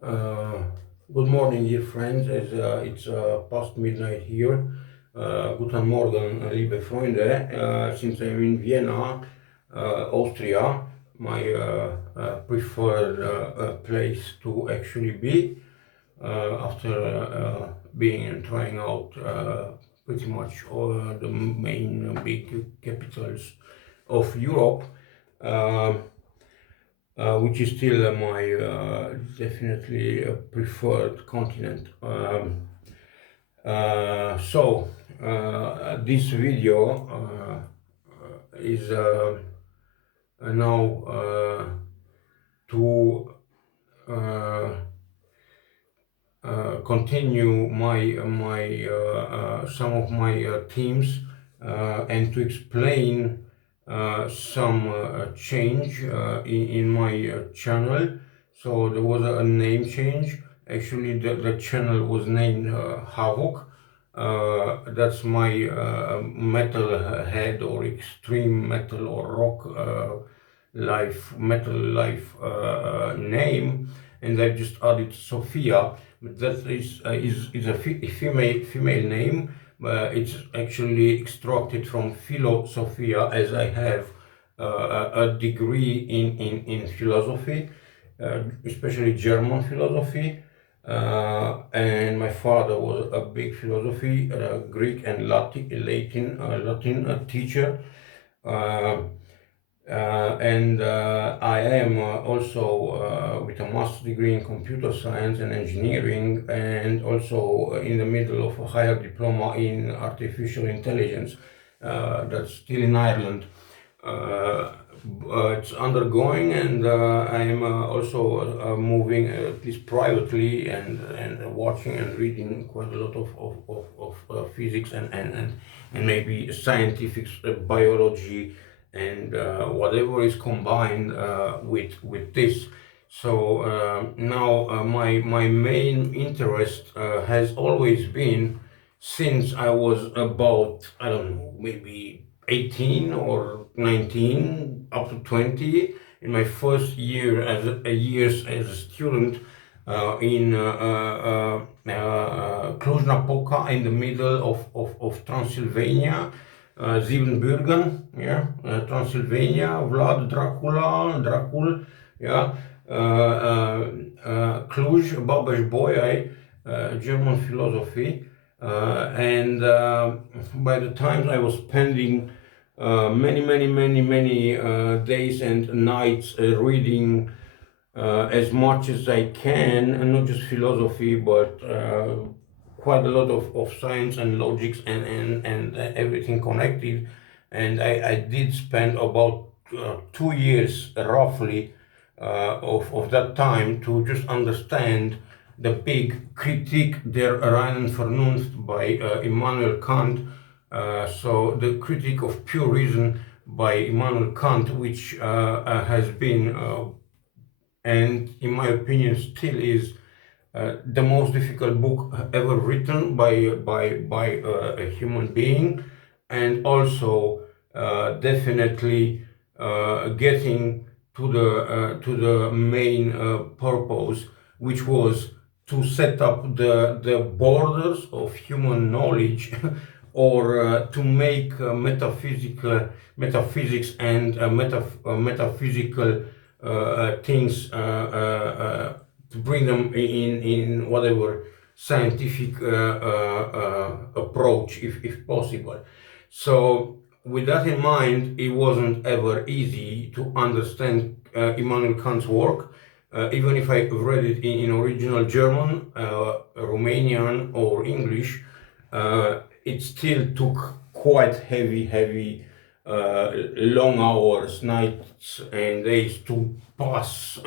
Uh, Good morning, dear friends. As it's past midnight here. Guten Morgen, liebe Freunde. Since I'm in Vienna, Austria, my preferred place to actually be after being and trying out pretty much all the main big capitals of Europe. Um which is still my definitely preferred continent. This video is now to uh, continue my some of my themes and to explain some change in my channel. So there was a name change. Actually, the channel was named Havoc. That's my metal head or extreme metal or rock life metal life name, and I just added Sophia. But that is a female name. It's actually extracted from Philosophia, as I have a degree in philosophy, especially German philosophy. And my father was a big philosophy, Greek and Latin teacher. Uh, and I am also with a master's degree in computer science and engineering, and also in the middle of a higher diploma in artificial intelligence. That's still in Ireland. Uh, it's undergoing, and I am also moving, at least privately, and watching and reading quite a lot of physics and maybe scientific biology and whatever is combined with this. So now my main interest has always been, since I was about, I don't know, maybe 18 or 19 up to 20, in my first year years as a student in Cluj-Napoca, in the middle of Transylvania, Siebenbürgen, yeah, Transylvania, Vlad Dracul, yeah, Cluj, Babes Bolyai, German philosophy, and by the time I was spending many days and nights reading as much as I can, and not just philosophy, but quite a lot of science and logics and everything connected. And I did spend about 2 years roughly of that time to just understand the big Kritik der reinen Vernunft by Immanuel Kant. So the Critique of Pure Reason by Immanuel Kant, which has been and in my opinion still is the most difficult book ever written by a human being, and also definitely getting to the main purpose, which was to set up the borders of human knowledge or to make metaphysics and metaphysical things to bring them in whatever scientific approach, if possible. So with that in mind, it wasn't ever easy to understand Immanuel Kant's work, even if I read it in original German, Romanian, or English. It still took quite heavy long hours, nights and days to pass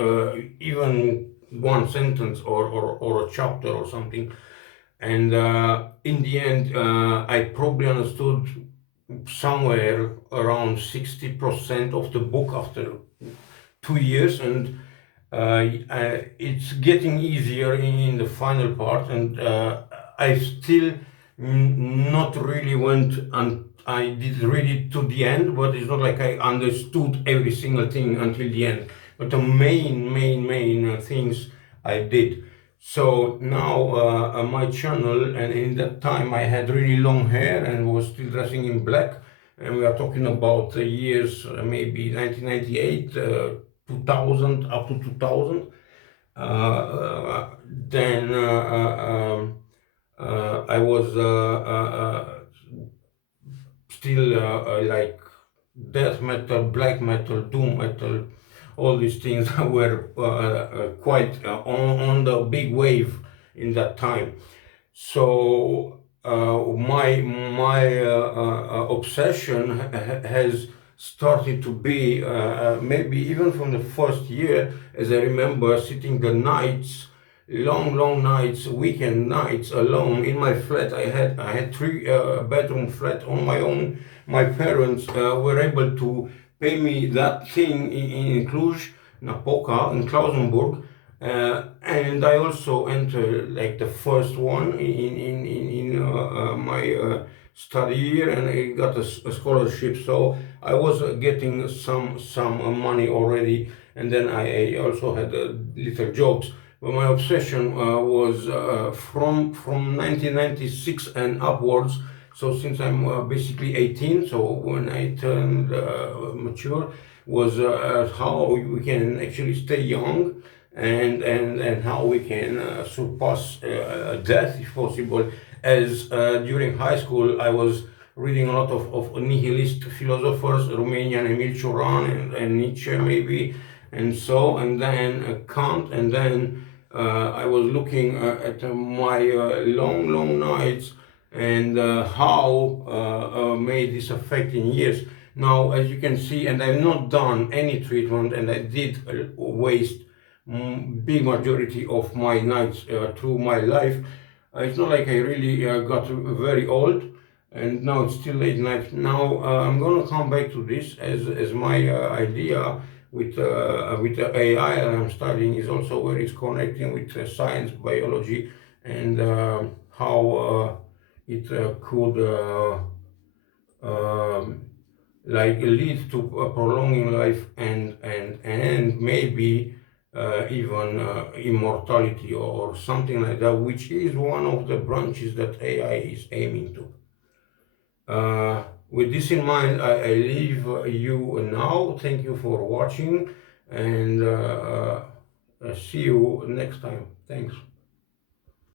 even one sentence or a chapter or something. And in the end, I probably understood somewhere around 60% of the book after 2 years, and it's getting easier in the final part, and I still not really went, and I did read it to the end, but it's not like I understood every single thing until the end. But the main things I did. So now my channel, and in that time I had really long hair and was still dressing in black, and we are talking about the years maybe 1998, 2000, up to 2000. Then I was still like death metal, black metal, doom metal, all these things were quite on the big wave in that time. So my obsession has started to be maybe even from the first year, as I remember sitting the nights, long nights, weekend nights alone in my flat. I had three bedroom flat on my own. My parents were able to pay me that thing in Cluj, Napoca, in Klausenburg, and I also entered like the first one in my study year, and I got a scholarship. So I was getting some money already, and then I also had little jobs. But my obsession was from 1996 and upwards. So since I'm basically 18, so when I turned mature, was how we can actually stay young, and how we can surpass death if possible. As during high school I was reading a lot of nihilist philosophers, Romanian Emil Cioran and Nietzsche maybe, and then Kant, and then I was looking at my long nights, and how made this effect in years. Now, as you can see, and I've not done any treatment, and I did waste big majority of my nights through my life. It's not like I really got very old, and now it's still late night. Now I'm gonna come back to this as my idea with the AI that I'm studying is also where it's connecting with science, biology, and how it could um, like lead to a prolonging life, and maybe even immortality or something like that, which is one of the branches that AI is aiming to. With this in mind, I leave you now. Thank you for watching, and see you next time. Thanks.